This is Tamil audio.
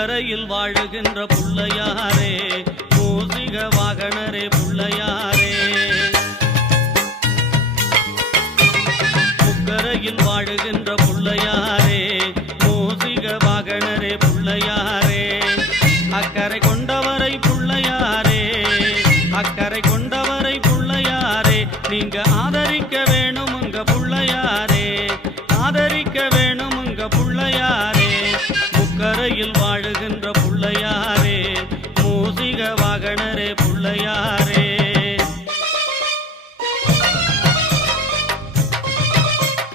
முக்கரையில் வாழுகின்ற புள்ளையாரே, மூசிக வாகனரே புள்ளையாரே. முக்கரையில் வாழுகின்ற புள்ளையாரே, மூசிக வாகனரே புள்ளையாரே. அக்கரை கொண்டவரை புள்ளையாரே, அக்கரை கொண்டவரை புள்ளையாரே, நீங்க ஆதரி